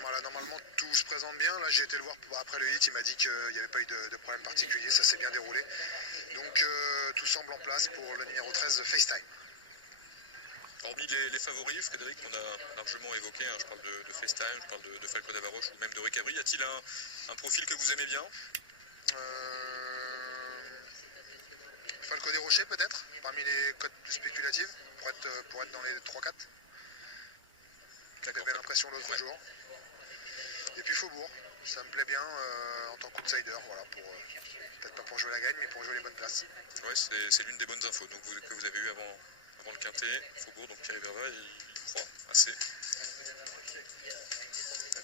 Voilà, normalement tout se présente bien. Là j'ai été le voir après le hit, il m'a dit qu'il n'y avait pas eu de problème particulier, ça s'est bien déroulé. Donc tout semble en place pour le numéro 13 FaceTime. Hormis les favoris, Frédéric, qu'on a largement évoqué, hein, je parle de FaceTime, je parle de Falco d'Avaroche ou même de Recabri, y a-t-il un profil que vous aimez bien? Falco des Rochers peut-être, parmi les cotes spéculatives, pour être dans les 3-4. J'avais bien l'impression l'autre jour. Et puis Faubourg, ça me plaît bien en tant qu'outsider, voilà, peut-être pas pour jouer la gagne, mais pour jouer les bonnes places. Ouais, c'est l'une des bonnes infos donc, que vous avez eu avant le quintet. Faubourg, donc Pierre Verva, il croit assez.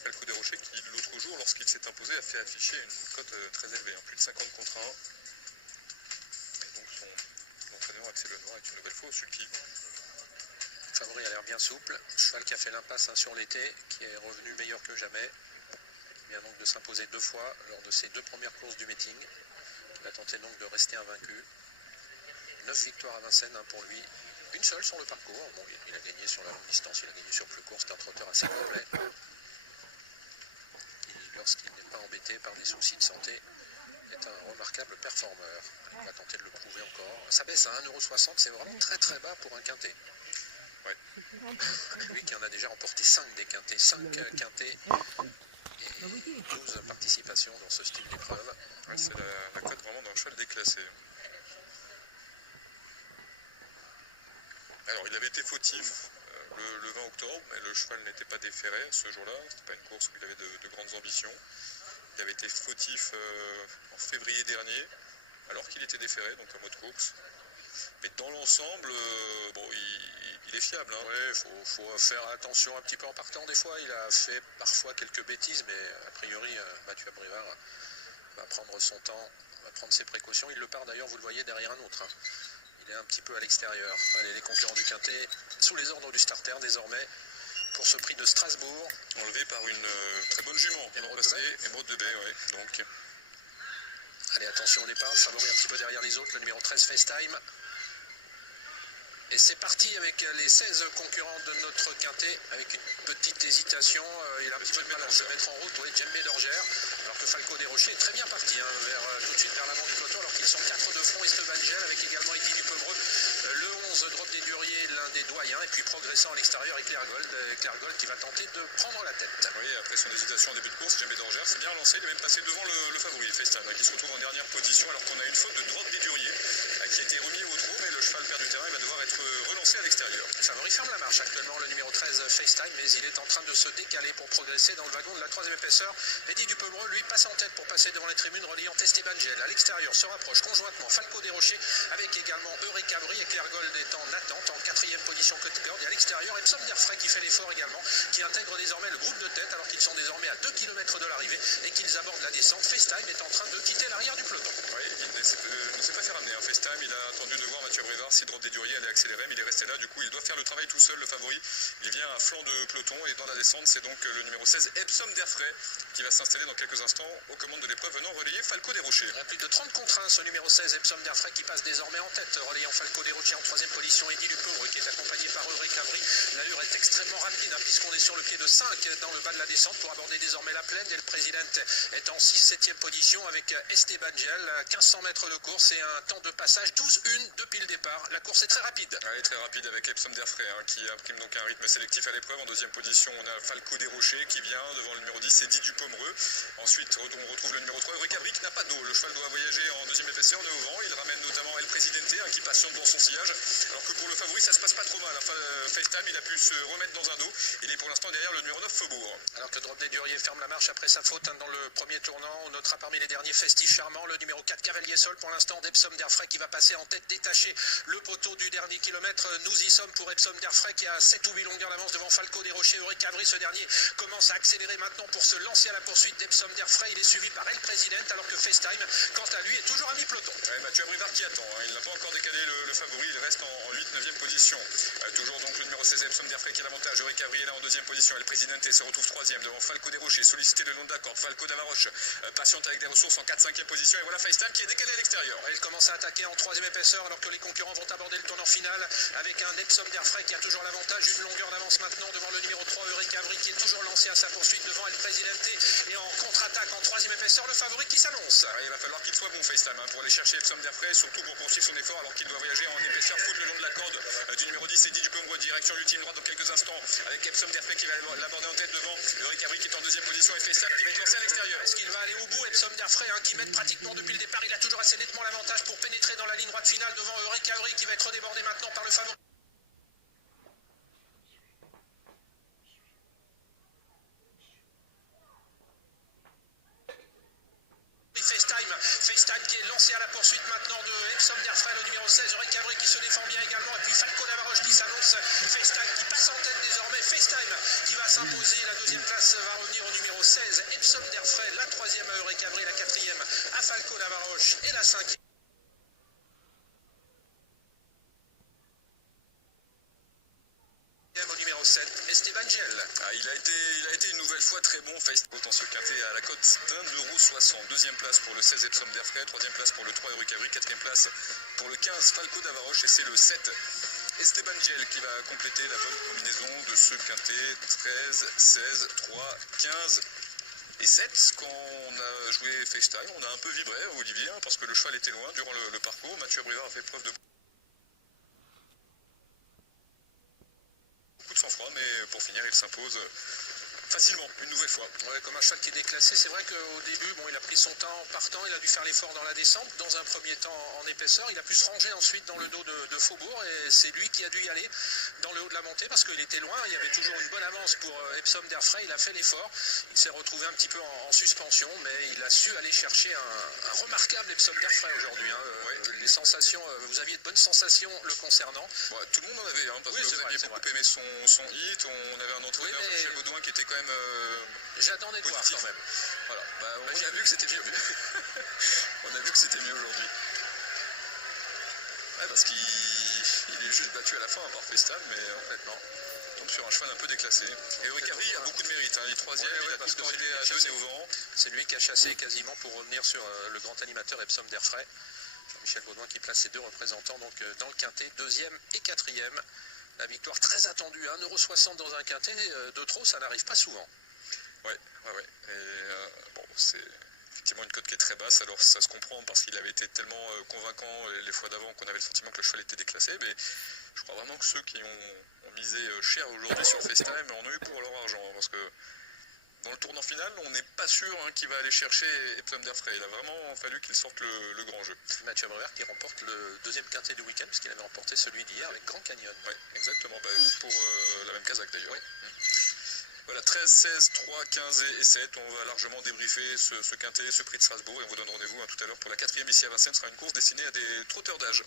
Falco des Rochers qui l'autre jour, lorsqu'il s'est imposé, a fait afficher une cote très élevée, hein, plus de 50 contre 1. Et donc son entraîneur Axel Lenoir est une nouvelle fois au sulky. Favori a l'air bien souple, cheval qui a fait l'impasse sur l'été, qui est revenu meilleur que jamais. Il vient donc de s'imposer 2 fois lors de ses 2 premières courses du meeting. Il a tenté donc de rester invaincu. 9 victoires à Vincennes pour lui, une seule sur le parcours. Bon, il a gagné sur la longue distance, il a gagné sur plus court, c'est un trotteur assez complet. Lorsqu'il n'est pas embêté par des soucis de santé, est un remarquable performeur. On va tenter de le prouver encore. Ça baisse à 1,60 €, c'est vraiment très très bas pour un quintet. Ouais. Lui qui en a déjà remporté 5 des quintets, 5 quintets et 12 participations dans ce style d'épreuve. Ouais, c'est la cote vraiment d'un cheval déclassé. Alors il avait été fautif le 20 octobre, mais le cheval n'était pas déféré ce jour-là, c'était pas une course où il avait de grandes ambitions. Il avait été fautif en février dernier, alors qu'il était déféré, donc un mot de course. Mais dans l'ensemble, bon, il est fiable. Hein. Oui, il faut faire attention un petit peu en partant. Des fois, il a fait parfois quelques bêtises, mais a priori, Mathieu Abrivard va prendre son temps, va prendre ses précautions. Il le part d'ailleurs, vous le voyez, derrière un autre. Hein. Il est un petit peu à l'extérieur. Allez, les concurrents du quintet, sous les ordres du starter désormais, pour ce prix de Strasbourg. Enlevé par une très bonne jument. Émeraude de Baie, ouais. Donc. Allez, attention au départ, le favori un petit peu derrière les autres, le numéro 13 FaceTime. Et c'est parti avec les 16 concurrents de notre quintet, avec une petite hésitation. Il a un petit peu de mal à se mettre en route, oui, Djembé d'Orgère, alors que Falco des Rochers est très bien parti, hein, tout de suite vers l'avant du peloton, alors qu'ils sont 4 de front, Esteban Gel, avec également Eddie Dupebreux, le 11 Drop des Duriers, l'un des doyens, et puis progressant à l'extérieur avec Claire Gold qui va tenter de prendre la tête. Oui, après son hésitation en début de course, Djembé d'Orgère s'est bien lancé, il est même passé devant le favori, FaceTime, qui se retrouve en dernière position, alors qu'on a une faute de Drop des Duriers, qui a été remis au trot, mais le cheval perd du terrain, il va devoir être relancé à l'extérieur. Le favori ferme la marche actuellement, le numéro 13 FaceTime, mais il est en train de se décaler pour progresser dans le wagon de la 3e épaisseur. Eddie Dupebreux, lui, passe en tête pour passer devant les tribunes, reliant Esteban Gel. À l'extérieur se rapproche conjointement Falco des Rochers, avec également Eureka Cabri et Claire Gold est en attente, en 4e position côté Gold. Et à l'extérieur, Epsom Derfray qui fait l'effort également, qui intègre désormais le groupe de tête, alors qu'ils sont désormais à 2 km de l'arrivée et qu'ils abordent la descente. FaceTime est en train de quitter l'arrière du peloton. Oui, il ne s'est pas fait ramener. Hein. FaceTime, il a attendu de voir Mathieu Abrivard si Drop des Duriers allait accélérer, mais il est resté là. Du coup, il doit faire le travail tout seul, le favori. Il vient à flanc de peloton et dans la descente, c'est donc le numéro 16, Epsom Derfray, qui va s'installer dans quelques instants aux commandes de l'épreuve, venant relayer Falco des Rochers. Il y a plus de 30 contre 1, ce numéro 16, Epsom Derfray, qui passe désormais en tête, relayant Falco des Rochers en 3e position. Eddie Dupebreux qui est accompagné par Eureka Cabri. L'allure est extrêmement rapide, hein, puisqu'on est sur le pied de 5 dans le bas de la descente pour aborder désormais la plaine. Et le président est en 6-7e position avec Esteban Gel. 1500 mètres de course et un temps de passage 12-1 depuis le départ. La course est très rapide. Elle est très rapide avec Epsom Derfray, hein, qui imprime donc un rythme sélectif à l'épreuve. En 2e position, on a Falco des Rochers qui vient devant le numéro 10, Eddie Dupebreux. Ensuite, on retrouve le numéro 3, Eureka Cabri, qui n'a pas d'eau. Le cheval doit voyager en 2e épaisseur, on est au vent. Il ramène notamment El Presidente, hein, qui patiente dans son sillage. Alors que pour le favori, ça se passe pas trop mal. Enfin, FaceTime, il a pu se remettre dans un dos. Il est pour l'instant derrière le numéro 9, Faubourg. Alors que Drop des Duriers ferme la marche après sa faute, hein, dans le premier tournant. On notera parmi les derniers Festif Charmant, le numéro 4, Cavalier Sol, pour l'instant d'Epsom Derfray, qui va passer en tête, détacher le poteau du dernier kilomètre. Nous y sommes pour Epsom Derfray, qui a 7 ou 8 longueurs d'avance devant Falco des Rochers. Eureka Cabri, ce dernier, commence à accélérer maintenant pour se lancer à la poursuite d'Epsom Derfray. Il est suivi par El President, alors que FaceTime, quant à lui, est toujours à mi-peloton. Ouais, Mathieu Abrivard qui attend, hein. Il n'a pas encore décalé le favori, il reste en 8-9e position. Toujours donc le numéro 16, Epsom Derfray qui a l'avantage. Eureka Cabri est là en 2e position. El Presidente se retrouve 3e devant Falco des Rocher, sollicité le long de la corde. Falco Davaroche patiente avec des ressources en 4-5e position. Et voilà FaceTime qui est décalé à l'extérieur. Il commence à attaquer en 3e épaisseur alors que les concurrents vont aborder le tournant final avec un Epsom d'Airfray qui a toujours l'avantage, une longueur d'avance maintenant devant le numéro 3 Eureka Avri qui est toujours lancé à sa poursuite devant El Presidente et en contre-attaque en 3e épaisseur le favori qui s'annonce. Il va falloir qu'il soit bon FaceTime pour aller chercher Epsom d'Airfray, surtout pour poursuivre son effort alors qu'il doit voyager en épaisseur faute le long de la corde du numéro 10 Eddie Dupombre, direction l'ultime droite dans quelques instants avec Epsom d'Airfray qui va l'aborder en tête devant Eureka Avri qui est en 2e position et FaceTime qui va être lancé à l'extérieur. Est-ce qu'il va aller au bout Epsom d'Airfray qui mène pratiquement depuis le départ, il a toujours assez nettement l'avantage pour pénétrer dans la ligne droite finale devant Eureka Avri qui va être débordé maintenant par le favori. FaceTime qui est lancé à la poursuite maintenant de Epsom d'Airfray, le numéro 16, Eureka Avri qui se défend bien également, et puis Falco Davaroche qui s'annonce, FaceTime qui passe en tête désormais, FaceTime qui va s'imposer, la 2e place va revenir au numéro 16, Epsom d'Airfray, la 3e à Eureka Avri, la 4e à Falco Davaroche et la 5e. Au numéro 7, Esteban Giel. Il a été une nouvelle fois très bon FaceTime autant ce quintet à la cote d'1,60 €. 2e place pour le 16 Epsom d'Airfray, 3e place pour le 3 Eureka Avri, 4e place pour le 15 Falco Davaroche et c'est le 7 Esteban Giel qui va compléter la bonne combinaison de ce quintet 13, 16, 3, 15 et 7. Quand on a joué FaceTime, on a un peu vibré Olivier parce que le cheval était loin durant le parcours. Mathieu Abrivard a fait preuve de de sang-froid, mais pour finir, il s'impose facilement, une nouvelle fois. Ouais, comme un cheval qui est déclassé, c'est vrai qu'au début, il a pris son temps en partant, il a dû faire l'effort dans la descente, dans un premier temps en épaisseur, il a pu se ranger ensuite dans le dos de Faubourg, et c'est lui qui a dû y aller dans le haut de la montée, parce qu'il était loin, il y avait toujours une bonne avance pour Epsom d'Airfray, il a fait l'effort, il s'est retrouvé un petit peu en suspension, mais il a su aller chercher un remarquable Epsom d'Airfray aujourd'hui. Les sensations, vous aviez de bonnes sensations le concernant. Tout le monde en avait, parce que vous aviez beaucoup aimé son hit, on avait un entraîneur, Michel Baudouin, qui était quand même j'attendais de voir quand même. Voilà. On a vu que c'était mieux. On a vu que c'était mieux aujourd'hui. Parce qu'il est juste battu à la fin par FaceTime, mais complètement. Il tombe sur un cheval un peu déclassé. Et Eureka Avri a beaucoup de mérite. Il est 3e, il a tout le temps été à 2 au vent. C'est lui qui a chassé quasiment pour revenir sur le grand animateur Epsom d'Airfray. Jean-Michel Baudouin qui place ses 2 représentants donc dans le quintet, 2e et 4e. La victoire très attendue, 1,60 € dans un quintet de trop, ça n'arrive pas souvent. Ouais. Et c'est effectivement une cote qui est très basse, alors ça se comprend parce qu'il avait été tellement convaincant les fois d'avant qu'on avait le sentiment que le cheval était déclassé, mais je crois vraiment que ceux qui ont misé cher aujourd'hui sur FaceTime en ont eu pour leur argent, parce que dans le tournant final, on n'est pas sûr qu'il va aller chercher Epsom d'Airfray. Il a vraiment fallu qu'il sorte le grand jeu. Mathieu Abrivard qui remporte le 2e quintet du week-end, puisqu'il avait remporté celui d'hier avec Grand Canyon. Oui, exactement, pour la même casaque d'ailleurs. Oui. Voilà, 13, 16, 3, 15 et 7. On va largement débriefer ce quintet, ce prix de Strasbourg. Et on vous donne rendez-vous tout à l'heure pour la 4e ici à Vincennes. Ce sera une course destinée à des trotteurs d'âge.